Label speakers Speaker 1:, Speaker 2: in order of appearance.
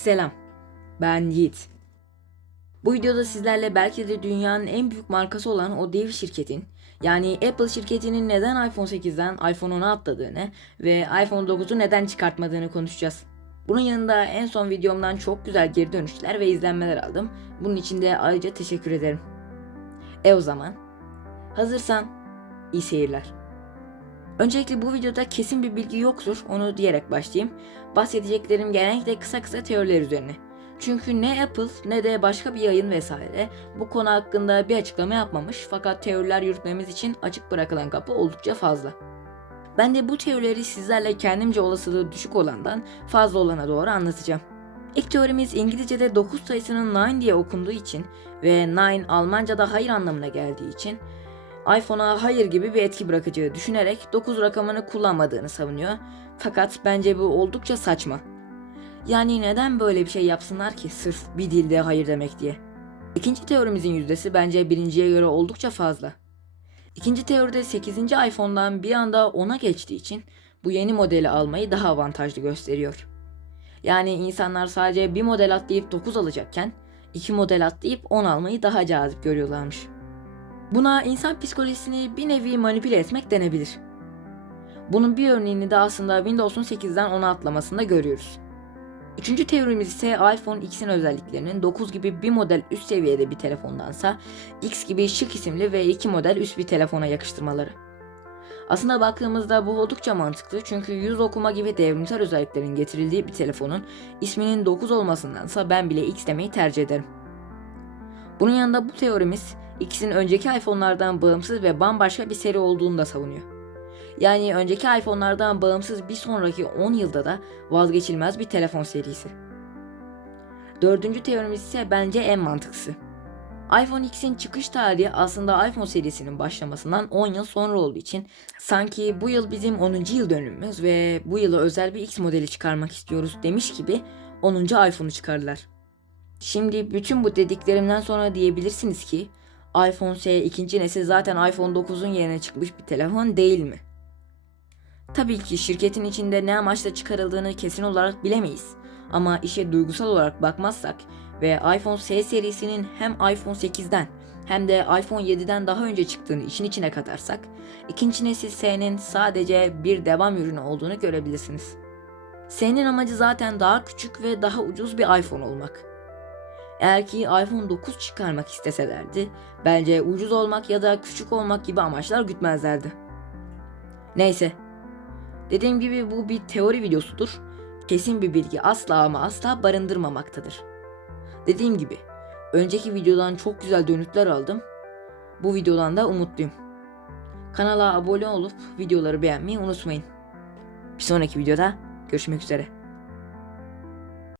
Speaker 1: Selam, ben Yiğit. Bu videoda sizlerle belki de dünyanın en büyük markası olan o dev şirketin, yani Apple şirketinin neden iPhone 8'den iPhone 10'a atladığını ve iPhone 9'u neden çıkartmadığını konuşacağız. Bunun yanında en son videomdan çok güzel geri dönüşler ve izlenmeler aldım. Bunun için de ayrıca teşekkür ederim. E o zaman, hazırsan iyi seyirler. Öncelikle bu videoda kesin bir bilgi yoktur. Onu diyerek başlayayım. Bahsedeceklerim genellikle kısa kısa teoriler üzerine. Çünkü ne Apple ne de başka bir yayın vesaire bu konu hakkında bir açıklama yapmamış fakat teoriler yürütmemiz için açık bırakılan kapı oldukça fazla. Ben de bu teorileri sizlerle kendimce olasılığı düşük olandan fazla olana doğru anlatacağım. İlk teorimiz İngilizce'de 9 sayısının nine diye okunduğu için ve nine Almanca'da hayır anlamına geldiği için iPhone'a hayır gibi bir etki bırakacağı düşünerek 9 rakamını kullanmadığını savunuyor. Fakat bence bu oldukça saçma. Yani neden böyle bir şey yapsınlar ki sırf bir dilde hayır demek diye. İkinci teorimizin yüzdesi bence birinciye göre oldukça fazla. İkinci teoride 8. iPhone'dan bir anda 10'a geçtiği için bu yeni modeli almayı daha avantajlı gösteriyor. Yani insanlar sadece bir model atlayıp 9 alacakken iki model atlayıp 10 almayı daha cazip görüyorlarmış. Buna insan psikolojisini bir nevi manipüle etmek denebilir. Bunun bir örneğini de aslında Windows'un 8'den 10'a atlamasında görüyoruz. Üçüncü teorimiz ise iPhone X'in özelliklerinin 9 gibi bir model üst seviyede bir telefondansa X gibi şık isimli ve iki model üst bir telefona yakıştırmaları. Aslında baktığımızda bu oldukça mantıklı çünkü yüz okuma gibi devrimsel özelliklerin getirildiği bir telefonun isminin 9 olmasındansa ben bile X demeyi tercih ederim. Bunun yanında bu teorimiz X'in önceki iPhone'lardan bağımsız ve bambaşka bir seri olduğunu da savunuyor. Yani önceki iPhone'lardan bağımsız bir sonraki 10 yılda da vazgeçilmez bir telefon serisi. Dördüncü teorimiz ise bence en mantıklısı. iPhone X'in çıkış tarihi aslında iPhone serisinin başlamasından 10 yıl sonra olduğu için sanki bu yıl bizim 10. yıl dönümümüz ve bu yıla özel bir X modeli çıkarmak istiyoruz demiş gibi 10. iPhone'u çıkardılar. Şimdi bütün bu dediklerimden sonra diyebilirsiniz ki iPhone SE ikinci nesil zaten iPhone 9'un yerine çıkmış bir telefon değil mi? Tabii ki şirketin içinde ne amaçla çıkarıldığını kesin olarak bilemeyiz. Ama işe duygusal olarak bakmazsak ve iPhone SE serisinin hem iPhone 8'den hem de iPhone 7'den daha önce çıktığını işin içine katarsak, ikinci nesil SE'nin sadece bir devam ürünü olduğunu görebilirsiniz. SE'nin amacı zaten daha küçük ve daha ucuz bir iPhone olmak. Eğer ki iPhone 9 çıkarmak isteselerdi, bence ucuz olmak ya da küçük olmak gibi amaçlar gütmezlerdi. Neyse. Dediğim gibi bu bir teori videosudur. Kesin bir bilgi asla ama asla barındırmamaktadır. Dediğim gibi, önceki videodan çok güzel dönütler aldım. Bu videodan da umutluyum. Kanala abone olup videoları beğenmeyi unutmayın. Bir sonraki videoda görüşmek üzere.